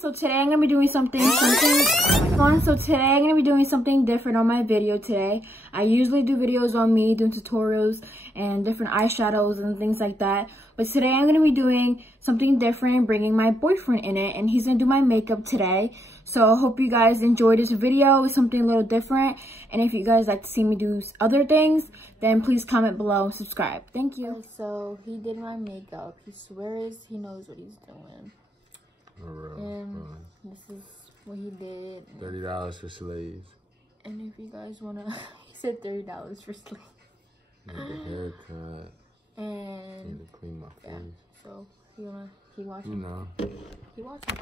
So today I'm gonna be doing something different on my video today. I usually do videos on me doing tutorials and different eyeshadows and things like that. But today I'm gonna be doing something different, bringing my boyfriend in it, and he's gonna do my makeup today. So I hope you guys enjoy this video. It's something a little different. And if you guys like to see me do other things, then please comment below and subscribe. Thank you. So he did my makeup. He swears he knows what he's doing. And this is what he did. $30 for slaves. And if you guys wanna, he said $30 for slaves. Need a haircut. And need to clean my face. So you wanna keep watching? You know. Keep watching.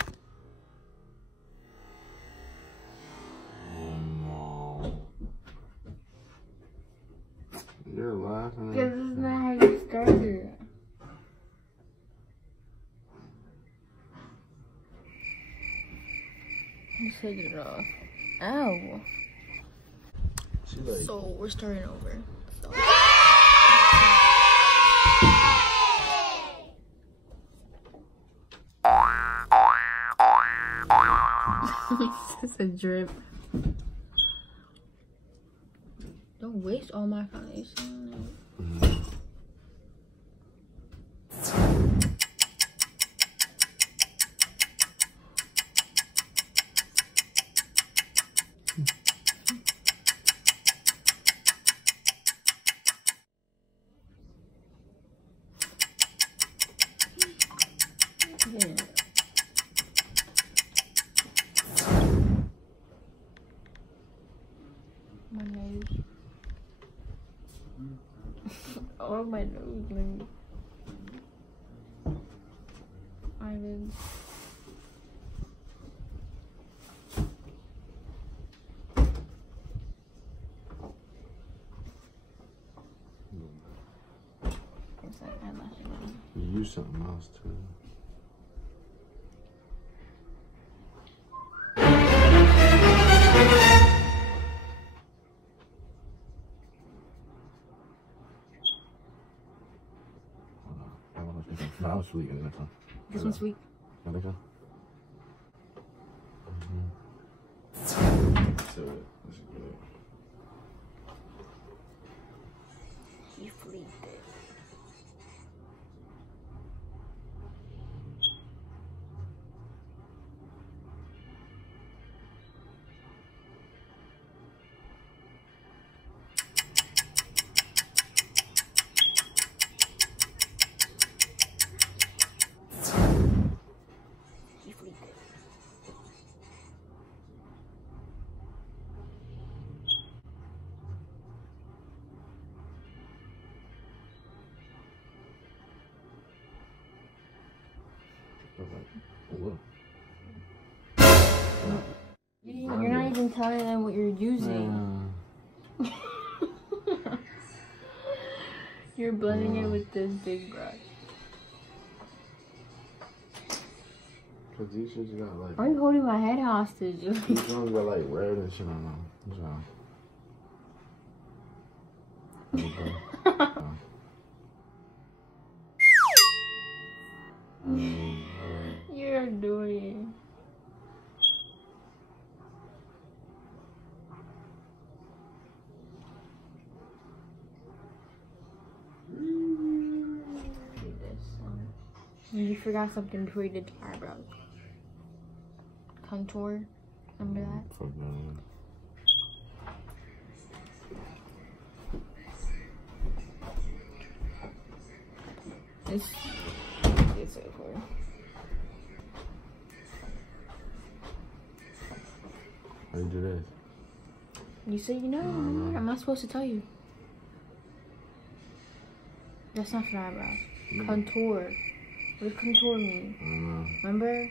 You're laughing. Because this is not how you started. Let's take it off. Ow. So we're starting over. So. This is a drip. Don't waste all my foundation. Yeah. My nose. Oh, my nose, man. Eyelids. It's like eyelash. You use something else too. That was sweet, isn't it? This one's sweet. I think so. So, that's good. He fleeked it. Look. You're not even telling them what you're using. You're blending it with this big brush. Cause these shits got like. Why are you holding my head hostage? These ones got like red and shit on them. You're doing. You forgot something before you did the eyebrows. Contour. Remember that? Fuck no. It's so cool. How you do this? You say you know. I'm not supposed to tell you. That's not for eyebrows. Contour. What does contour mean? Remember?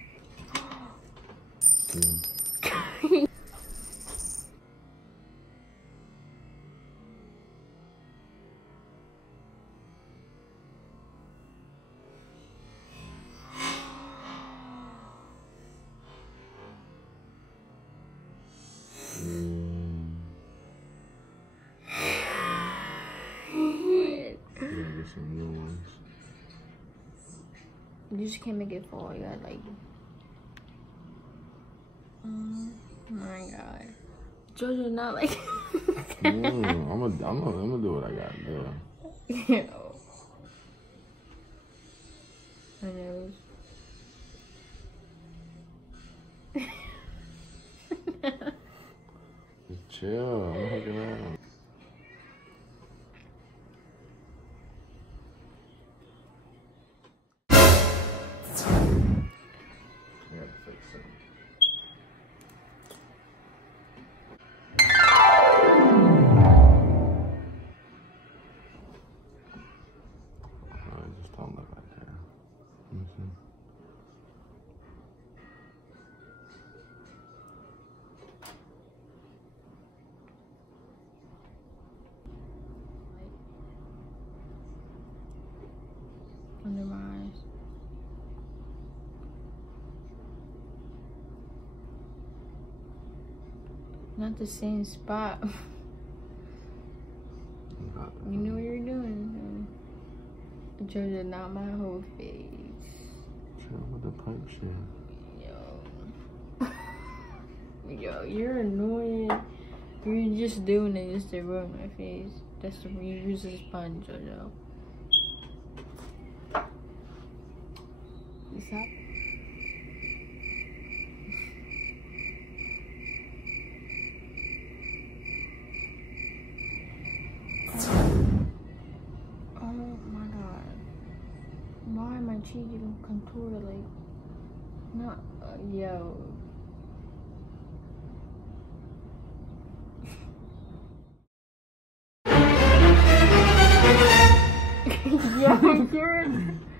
Some new ones. You just can't make it fall. You gotta like Oh my god. Jojo not like I'm gonna do what I gotta do. Ew. My nose. Just chill. I'm hooking out. I gotta fix something. Just don't look right there. Let me see. Under my eyes. Not the same spot. You know what you're doing. Jojo, not my whole face. Chill with the pipe shit. Yo, you're annoying. You're just doing it just to ruin my face. That's the you use a sponge, Jojo. You stop? Oh my god. Why my cheek getting contoured like not yo. Yeah, you're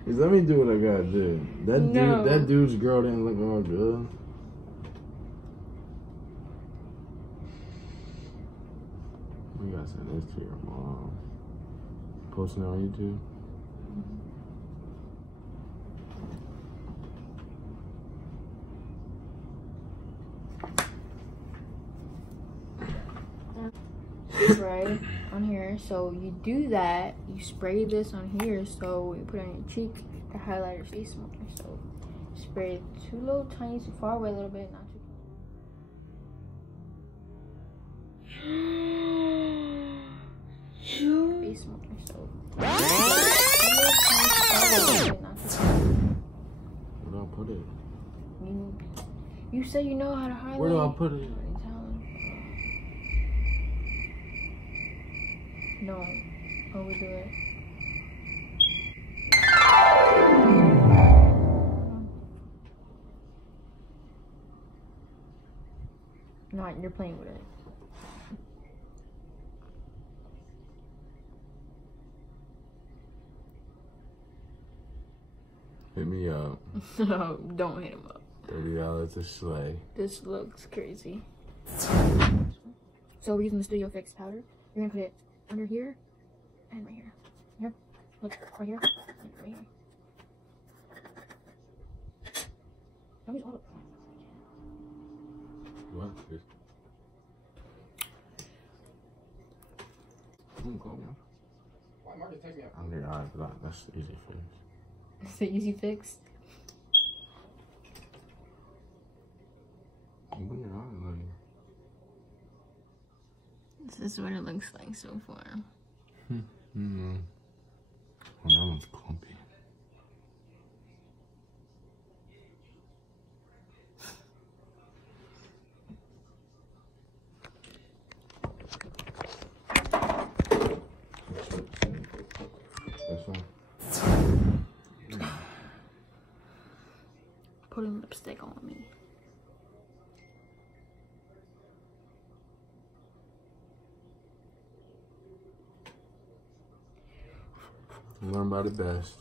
Just let me do what I gotta do. No. That dude's girl didn't look all good. You gotta send this to your mom. Posting it on YouTube. spray on here. So you do that, you spray this on here, so you put it on your cheek to highlight your face more. So spray it too low, tiny, too far away a little bit, not too face more. So Where do I put it? you say you know how to highlight. Where do I put it? No, overdo it. No, you're playing with it. Hit me up. No, don't hit him up. $30 a sleigh. This looks crazy. So we're using the Studio Fix powder. You're gonna put it under here and right here. Here, look, right here, and right here. Don't use all of it. What? Why Marcus text me up? Under your eyes, that's the easy fix. It's the easy fix. Open your eyes, like. This is what it looks like so far. Mm-hmm. Well, that one's clumpy. This one? Putting lipstick on me. Learn by the best.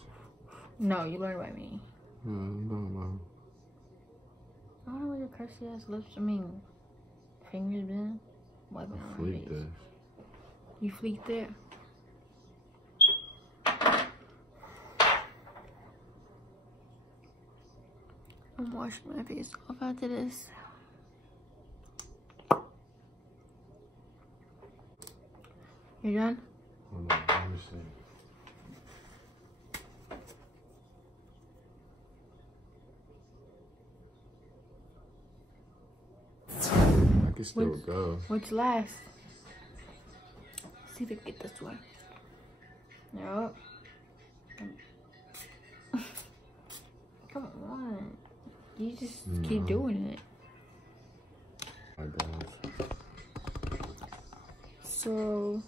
No, you learn by me. No. I don't know where your crusty ass lips, fingers been. Wiping on my Fleek face. this. You fleeked it? I'm washing my face off after this. You done? Hold on, let me see. can still go. What's last? See if I can get this one. Nope. Come on. You just keep doing it. My God. So